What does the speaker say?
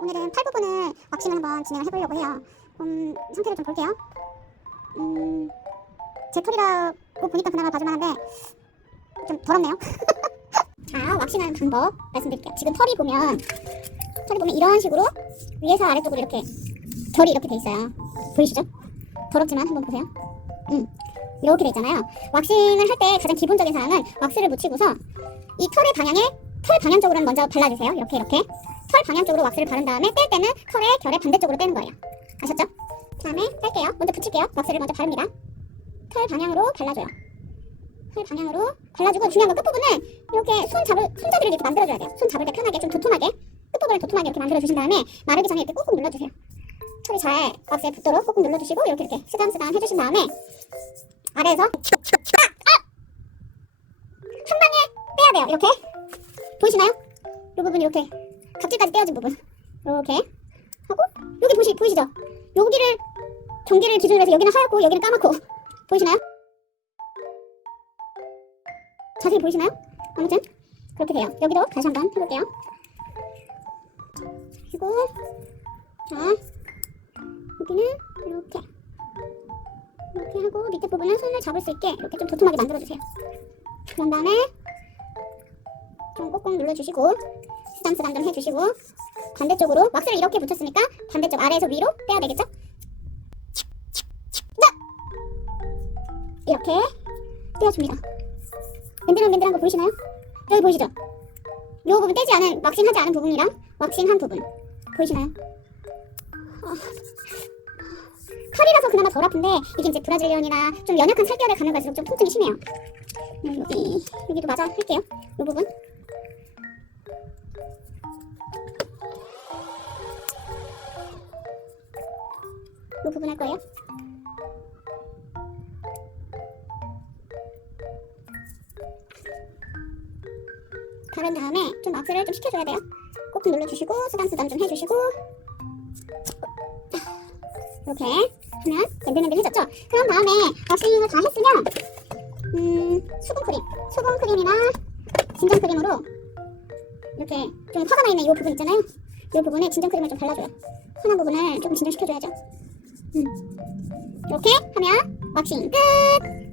오늘은 팔 부분을 왁싱을 한번 진행을 해보려고 해요. 음, 상태를 좀 볼게요. 음, 제 털이라고 보니까 그나마 봐줄만한데 좀 더럽네요. 자, 왁싱하는 방법 말씀드릴게요. 지금 털이 보면 털이 보면 이런 식으로 위에서 아래쪽으로 이렇게 결이 이렇게 돼 있어요. 보이시죠? 더럽지만 한번 보세요. 음, 이렇게 돼 있잖아요. 왁싱을 할 때 가장 기본적인 사항은 왁스를 묻히고서 이 털의 방향에 털 방향 쪽으로는 먼저 발라주세요. 이렇게 이렇게 털 방향 쪽으로 왁스를 바른 다음에 뗄 때는 털의 결의 반대쪽으로 떼는 거예요. 아셨죠? 다음에 뗄게요. 먼저 붙일게요. 왁스를 먼저 바릅니다. 털 방향으로 발라줘요. 털 방향으로 발라주고 중요한 건 끝부분은 이렇게 손 잡을 손잡이를 이렇게 만들어줘야 돼요. 손 잡을 때 편하게 좀 도톰하게 끝부분을 도톰하게 이렇게 만들어 주신 다음에 마르기 전에 이렇게 꾹꾹 눌러주세요. 털이 잘 왁스에 붙도록 꾹꾹 눌러주시고 이렇게 이렇게 쓰담쓰담 해주신 다음에 아래에서 아! 한 방에 빼야 돼요. 이렇게 보이시나요? 이 부분 이렇게 각질까지 떼어진 부분 이렇게 하고 여기 보시 보이시죠? 여기를 경계를 기준으로 해서 여기는 하얗고 여기는 까맣고 보이시나요? 자세히 보이시나요? 아무튼 그렇게 돼요. 여기도 다시 한번 해볼게요. 그리고 자 여기는 이렇게 이렇게 하고 밑에 부분은 손을 잡을 수 있게 이렇게 좀 도톰하게 만들어주세요. 그런 다음에 좀 꼭꼭 눌러주시고 쓰담쓰담 좀 해주시고 반대쪽으로 왁스를 이렇게 붙였으니까 반대쪽 아래에서 위로 빼야 되겠죠? 자! 이렇게 떼어줍니다. 맨들맨들한 거 보이시나요? 여기 보이시죠? 이 부분 떼지 않은 왁싱하지 않은 부분이랑 왁싱한 부분 보이시나요? 아, 칼이라서 그나마 덜 아픈데 이게 이제 브라질리언이나 좀 연약한 살결에 가면 갈수록 좀 통증이 심해요. 음, 여기 여기도 마저 할게요. 이 부분 이 부분 할 거예요. 바른 다음에 좀 왁스를 좀 식혀줘야 돼요. 꼭 눌러주시고 쓰담쓰담 좀 해주시고 이렇게 하면 맨들맨들 해졌죠? 그런 다음에 왁싱을 다 했으면 음 수분 크림, 수분 크림이나 진정 크림으로 이렇게 좀 화가 나 있는 이 부분 있잖아요. 이 부분에 진정 크림을 좀 발라줘요. 화난 부분을 조금 진정시켜줘야죠. 음. 이렇게 하면 왁싱 끝!